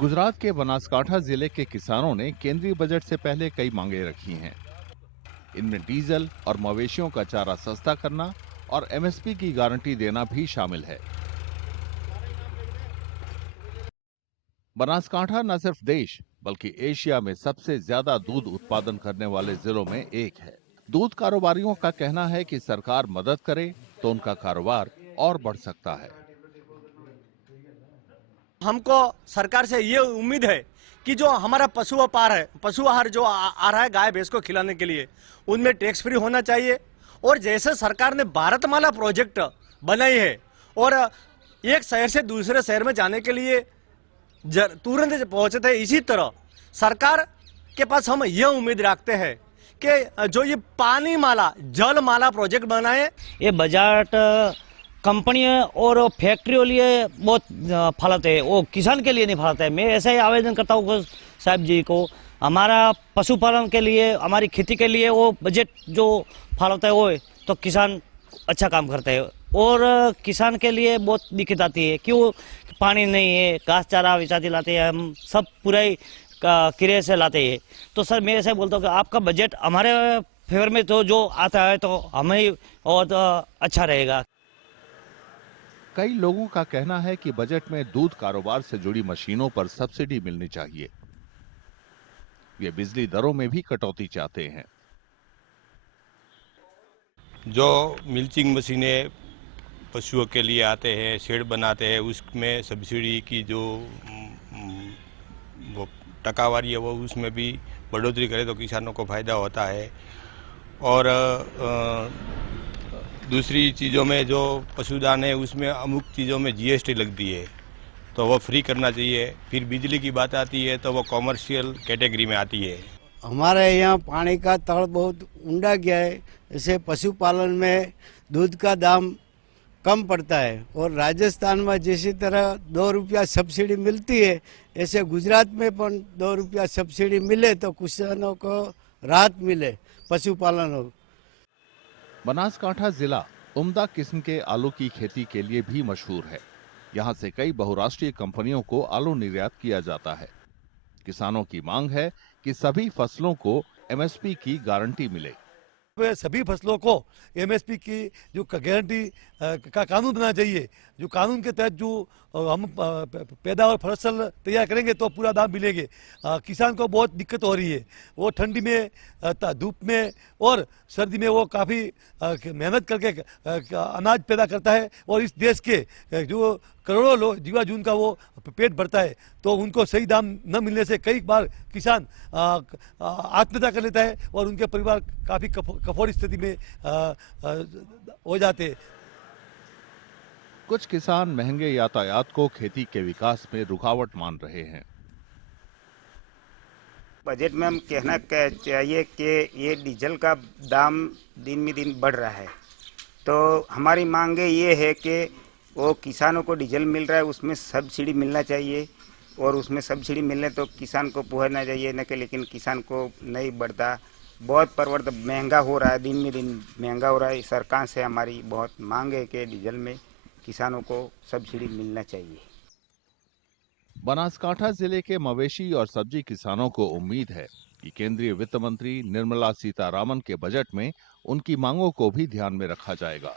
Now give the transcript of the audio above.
गुजरात के बनासकांठा जिले के किसानों ने केंद्रीय बजट से पहले कई मांगे रखी हैं। इनमें डीजल और मवेशियों का चारा सस्ता करना और एमएसपी की गारंटी देना भी शामिल है। बनासकांठा न सिर्फ देश बल्कि एशिया में सबसे ज्यादा दूध उत्पादन करने वाले जिलों में एक है। दूध कारोबारियों का कहना है कि सरकार मदद करे तो उनका कारोबार और बढ़ सकता है। हमको सरकार से ये उम्मीद है कि जो हमारा पशु आहार जो आ रहा है गाय भैंस को खिलाने के लिए, उनमें टैक्स फ्री होना चाहिए। और जैसे सरकार ने भारतमाला प्रोजेक्ट बनाई है और एक शहर से दूसरे शहर में जाने के लिए तुरंत पहुंचते हैं, इसी तरह सरकार के पास हम ये उम्मीद रखते हैं कि जो ये पानी माला जल माला प्रोजेक्ट बनाए, ये बजट कंपनी और फैक्ट्रियों लिए बहुत फलत है, वो किसान के लिए नहीं फलत है। मैं ऐसा ही आवेदन करता हूँ साहब जी को, हमारा पशुपालन के लिए, हमारी खेती के लिए वो बजट जो फलत है वो है, तो किसान अच्छा काम करते हैं। और किसान के लिए बहुत दिक्कत आती है, क्यों पानी नहीं है, घास चारा विचा लाते हैं, हम सब पूरा ही किराए से लाते हैं। तो सर मैं ऐसा बोलता हूँ कि आपका बजट हमारे फेवर में तो जो आता है तो हमें और अच्छा रहेगा। कई लोगों का कहना है कि बजट में दूध कारोबार से जुड़ी मशीनों पर सब्सिडी मिलनी चाहिए। वे बिजली दरों में भी कटौती चाहते हैं। जो मिल्चिंग मशीनें पशुओं के लिए आते हैं, शेड बनाते हैं, उसमें सब्सिडी की जो वो टकावारी है वो उसमें भी बढ़ोतरी करे तो किसानों को फायदा होता है। और दूसरी चीज़ों में जो पशुदान है उसमें अमुक चीज़ों में जीएसटी लगती है तो वो फ्री करना चाहिए। फिर बिजली की बात आती है तो वो कॉमर्शियल कैटेगरी में आती है। हमारे यहाँ पानी का तल बहुत ऊंडा गया है, इससे पशुपालन में दूध का दाम कम पड़ता है। और राजस्थान में जैसी तरह 2 रुपया सब्सिडी मिलती है, ऐसे गुजरात में पण 2 रुपया सब्सिडी मिले तो किसानों को राहत मिले पशुपालन हो। बनासकांठा जिला उम्दा किस्म के आलू की खेती के लिए भी मशहूर है। यहाँ से कई बहुराष्ट्रीय कंपनियों को आलू निर्यात किया जाता है। किसानों की मांग है कि सभी फसलों को एमएसपी की गारंटी मिले। सभी फसलों को एमएसपी की जो गारंटी का कानून बनाना चाहिए। जो कानून के तहत जो हम पैदावार फसल तैयार करेंगे तो पूरा दाम मिलेंगे। किसान को बहुत दिक्कत हो रही है, वो ठंडी में, धूप में और सर्दी में वो काफ़ी मेहनत करके अनाज पैदा करता है और इस देश के जो करोड़ों लोग जीवा जून का वो पेट भरता है। तो उनको सही दाम न मिलने से कई बार किसान आत्महत्या कर लेता है और उनके परिवार काफ़ी कठोर स्थिति में हो जाते हैं। कुछ किसान महंगे यातायात को खेती के विकास में रुकावट मान रहे हैं। बजट में हम कहना चाहिए कि ये डीजल का दाम दिन में दिन बढ़ रहा है, तो हमारी मांगे ये है कि वो किसानों को डीजल मिल रहा है उसमें सब्सिडी मिलना चाहिए और उसमें सब्सिडी मिलने तो किसान को पहुंचना चाहिए, न कि लेकिन किसान को नहीं बढ़ता। बहुत परिवर्तन महंगा हो रहा है, दिन में दिन महंगा हो रहा है। सरकार से हमारी बहुत मांग है कि डीजल में किसानों को सब्सिडी मिलना चाहिए। बनासकांठा जिले के मवेशी और सब्जी किसानों को उम्मीद है कि केंद्रीय वित्त मंत्री निर्मला सीतारामन के बजट में उनकी मांगों को भी ध्यान में रखा जाएगा।